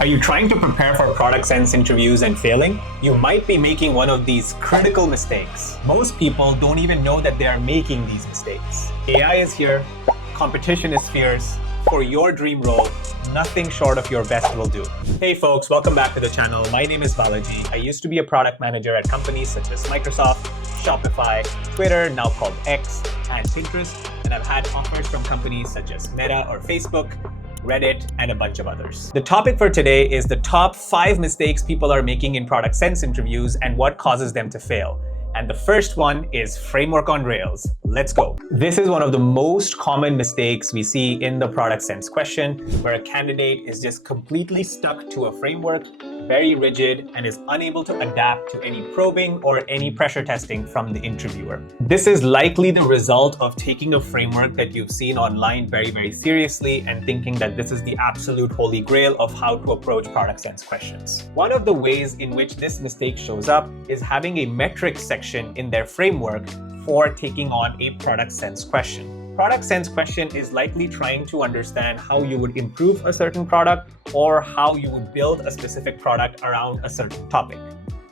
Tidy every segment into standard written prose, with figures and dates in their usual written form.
Are you trying to prepare for product sense interviews and failing? You might be making one of these critical mistakes. Most people don't even know that they are making these mistakes. AI is here, competition is fierce. For your dream role, nothing short of your best will do. Hey folks, welcome back to the channel. My name is Balaji. I used to be a product manager at companies such as Microsoft, Shopify, Twitter, now called X, and Pinterest. And I've had offers from companies such as Meta or Facebook, Reddit, and a bunch of others. The topic for today is the top 5 mistakes people are making in product sense interviews and what causes them to fail. And the first one is framework on Rails. Let's go. This is one of the most common mistakes we see in the product sense question, where a candidate is just completely stuck to a framework, very rigid, and is unable to adapt to any probing or any pressure testing from the interviewer. This is likely the result of taking a framework that you've seen online very seriously and thinking that this is the absolute holy grail of how to approach product sense questions. One of the ways in which this mistake shows up is having a metrics section in their framework for taking on a product sense question. Product sense question is likely trying to understand how you would improve a certain product or how you would build a specific product around a certain topic.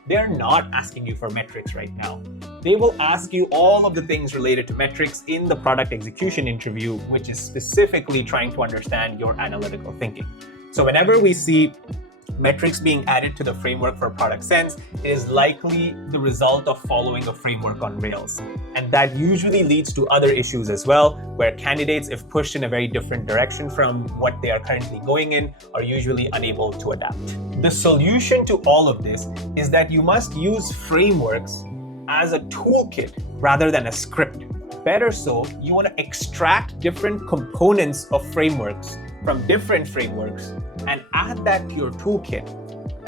They're not asking you for metrics right now. They will ask you all of the things related to metrics in the product execution interview, which is specifically trying to understand your analytical thinking. So whenever we see metrics being added to the framework for product sense, it is likely the result of following a framework on Rails. And that usually leads to other issues as well, where candidates, if pushed in a very different direction from what they are currently going in, are usually unable to adapt. The solution to all of this is that you must use frameworks as a toolkit rather than a script. Better so, you want to extract different components of frameworks from different frameworks and add that to your toolkit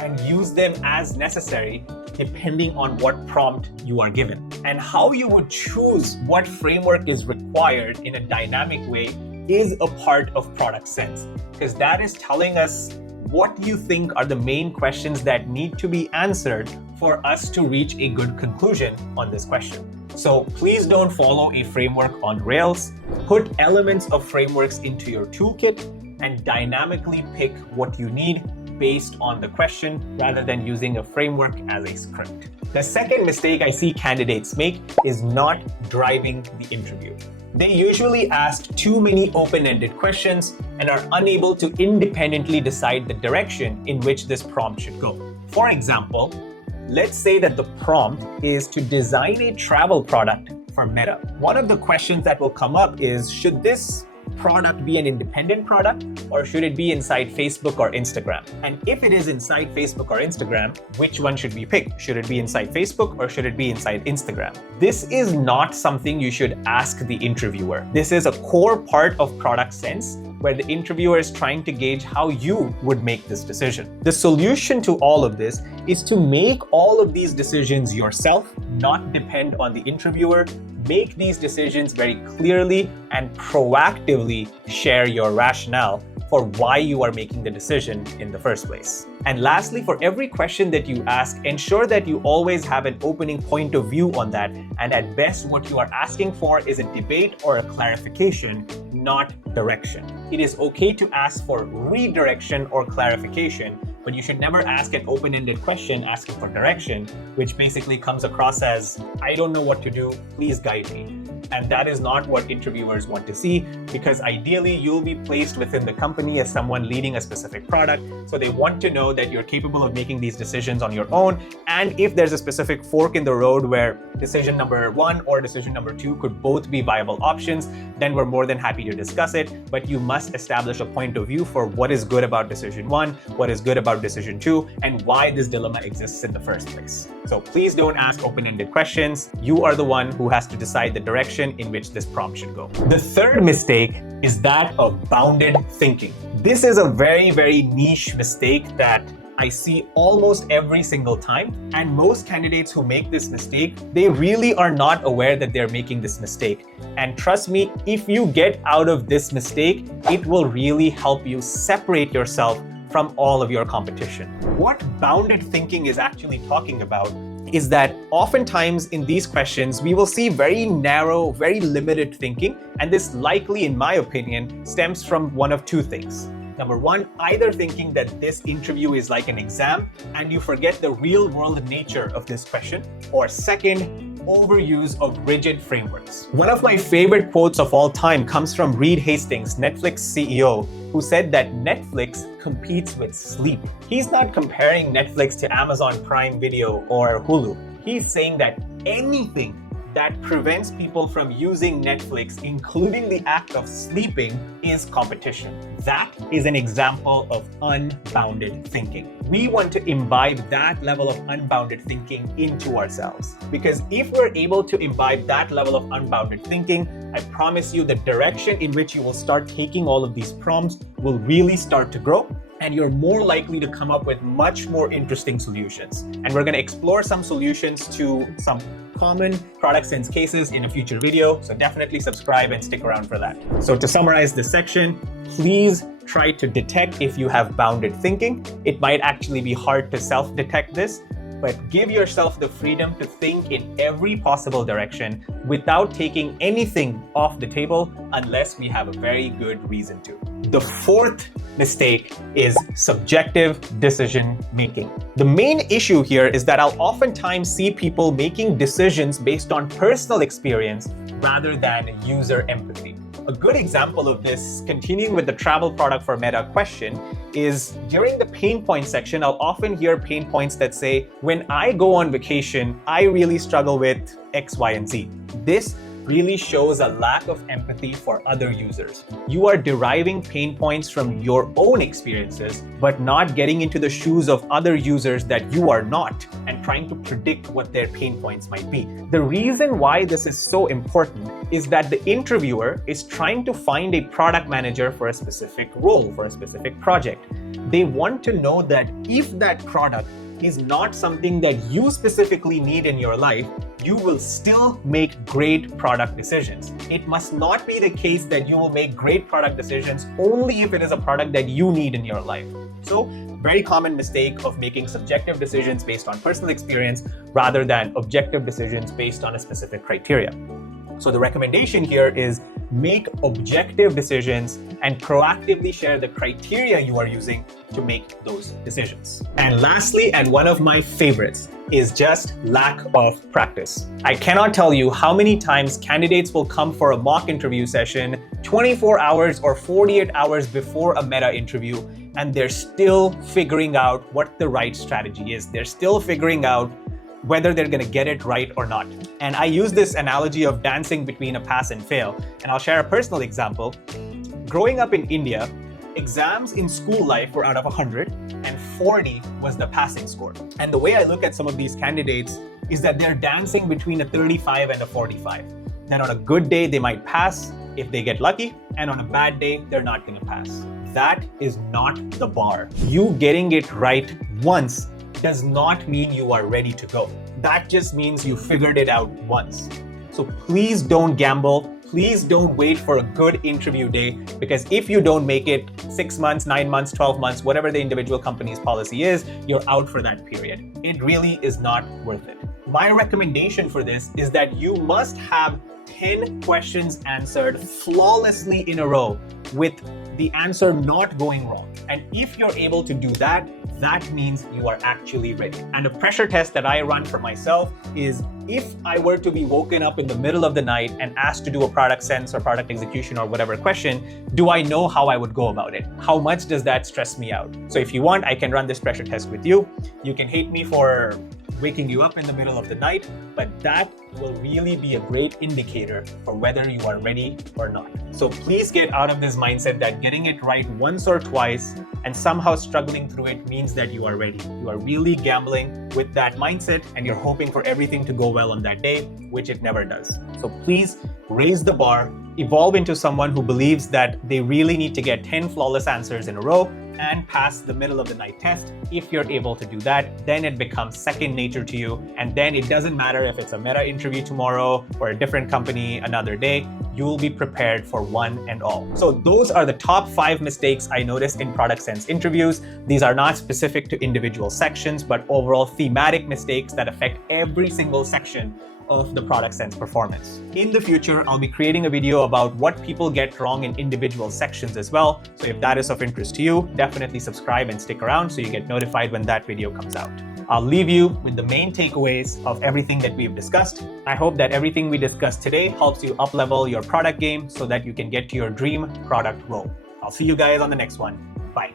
and use them as necessary depending on what prompt you are given. And how you would choose what framework is required in a dynamic way is a part of product sense, because that is telling us what you think are the main questions that need to be answered for us to reach a good conclusion on this question. So please don't follow a framework on Rails. Put elements of frameworks into your toolkit and dynamically pick what you need based on the question rather than using a framework as a script. The second mistake I see candidates make is not driving the interview. They usually ask too many open-ended questions and are unable to independently decide the direction in which this prompt should go. For example, let's say that the prompt is to design a travel product for Meta. One of the questions that will come up is, should this product be an independent product or should it be inside Facebook or Instagram? And if it is inside Facebook or Instagram, which one should we pick? Should it be inside Facebook or should it be inside Instagram? This is not something you should ask the interviewer. This is a core part of product sense where the interviewer is trying to gauge how you would make this decision. The solution to all of this is to make all of these decisions yourself, not depend on the interviewer. Make these decisions very clearly and proactively share your rationale for why you are making the decision in the first place. And lastly, for every question that you ask, ensure that you always have an opening point of view on that. And at best, what you are asking for is a debate or a clarification, not direction. It is okay to ask for redirection or clarification, but you should never ask an open-ended question asking for direction, which basically comes across as, I don't know what to do, please guide me. And that is not what interviewers want to see, because ideally you'll be placed within the company as someone leading a specific product. So they want to know that you're capable of making these decisions on your own. And if there's a specific fork in the road where decision number 1 or decision number 2 could both be viable options, then we're more than happy to discuss it. But you must establish a point of view for what is good about decision 1, what is good about decision 2, and why this dilemma exists in the first place. So please don't ask open-ended questions. You are the one who has to decide the direction in which this prompt should go. The third mistake is that of bounded thinking. This is a very niche mistake that I see almost every single time. And most candidates who make this mistake, they really are not aware that they're making this mistake. And trust me, if you get out of this mistake, it will really help you separate yourself from all of your competition. What bounded thinking is actually talking about is that oftentimes in these questions, we will see very narrow, very limited thinking. And this likely, in my opinion, stems from one of two things. Number one, either thinking that this interview is like an exam and you forget the real world nature of this question, or second, overuse of rigid frameworks. One of my favorite quotes of all time comes from Reed Hastings, Netflix CEO, who said that Netflix competes with sleep. He's not comparing Netflix to Amazon Prime Video or Hulu. He's saying that anything that prevents people from using Netflix, including the act of sleeping, is competition. That is an example of unbounded thinking. We want to imbibe that level of unbounded thinking into ourselves. Because if we're able to imbibe that level of unbounded thinking, I promise you the direction in which you will start taking all of these prompts will really start to grow, and you're more likely to come up with much more interesting solutions. And we're going to explore some solutions to some common product sense cases in a future video, so definitely subscribe and stick around for that. So to summarize this section, please try to detect if you have bounded thinking. It might actually be hard to self-detect this, but give yourself the freedom to think in every possible direction without taking anything off the table unless we have a very good reason to. The fourth mistake is subjective decision making. The main issue here is that I'll oftentimes see people making decisions based on personal experience rather than user empathy. A good example of this, continuing with the travel product for Meta question, is during the pain point section, I'll often hear pain points that say, when I go on vacation, I really struggle with X, Y, and Z. This really shows a lack of empathy for other users. You are deriving pain points from your own experiences, but not getting into the shoes of other users that you are not and trying to predict what their pain points might be. The reason why this is so important is that the interviewer is trying to find a product manager for a specific role, for a specific project. They want to know that if that product is not something that you specifically need in your life, you will still make great product decisions. It must not be the case that you will make great product decisions only if it is a product that you need in your life. So, very common mistake of making subjective decisions based on personal experience rather than objective decisions based on a specific criteria. So the recommendation here is make objective decisions and proactively share the criteria you are using to make those decisions. And lastly, and one of my favorites, is just lack of practice. I cannot tell you how many times candidates will come for a mock interview session 24 hours or 48 hours before a Meta interview, and they're still figuring out what the right strategy is. They're still figuring out whether they're going to get it right or not. And I use this analogy of dancing between a pass and fail. And I'll share a personal example. Growing up in India, exams in school life were out of 100 and 40 was the passing score. And the way I look at some of these candidates is that they're dancing between a 35 and a 45. Then on a good day, they might pass if they get lucky. And on a bad day, they're not going to pass. That is not the bar. You getting it right once does not mean you are ready to go. That just means you figured it out once. So please don't gamble. Please don't wait for a good interview day, because if you don't make it 6 months, 9 months, 12 months, whatever the individual company's policy is, you're out for that period. It really is not worth it. My recommendation for this is that you must have 10 questions answered flawlessly in a row with the answer not going wrong. And if you're able to do that, that means you are actually ready. And a pressure test that I run for myself is, if I were to be woken up in the middle of the night and asked to do a product sense or product execution or whatever question, do I know how I would go about it? How much does that stress me out? So if you want, I can run this pressure test with you. You can hate me for waking you up in the middle of the night, but that will really be a great indicator for whether you are ready or not. So please get out of this mindset that getting it right once or twice and somehow struggling through it means that you are ready. You are really gambling with that mindset and you're hoping for everything to go well on that day, which it never does. So please raise the bar, evolve into someone who believes that they really need to get 10 flawless answers in a row and pass the middle of the night test. If you're able to do that, then it becomes second nature to you. And then it doesn't matter if it's a Meta interview tomorrow or a different company another day, you'll be prepared for one and all. So those are the top 5 mistakes I noticed in product sense interviews. These are not specific to individual sections, but overall thematic mistakes that affect every single section of the product sense performance. In the future, I'll be creating a video about what people get wrong in individual sections as well. So if that is of interest to you, definitely subscribe and stick around so you get notified when that video comes out. I'll leave you with the main takeaways of everything that we've discussed. I hope that everything we discussed today helps you up-level your product game so that you can get to your dream product role. I'll see you guys on the next one. Bye.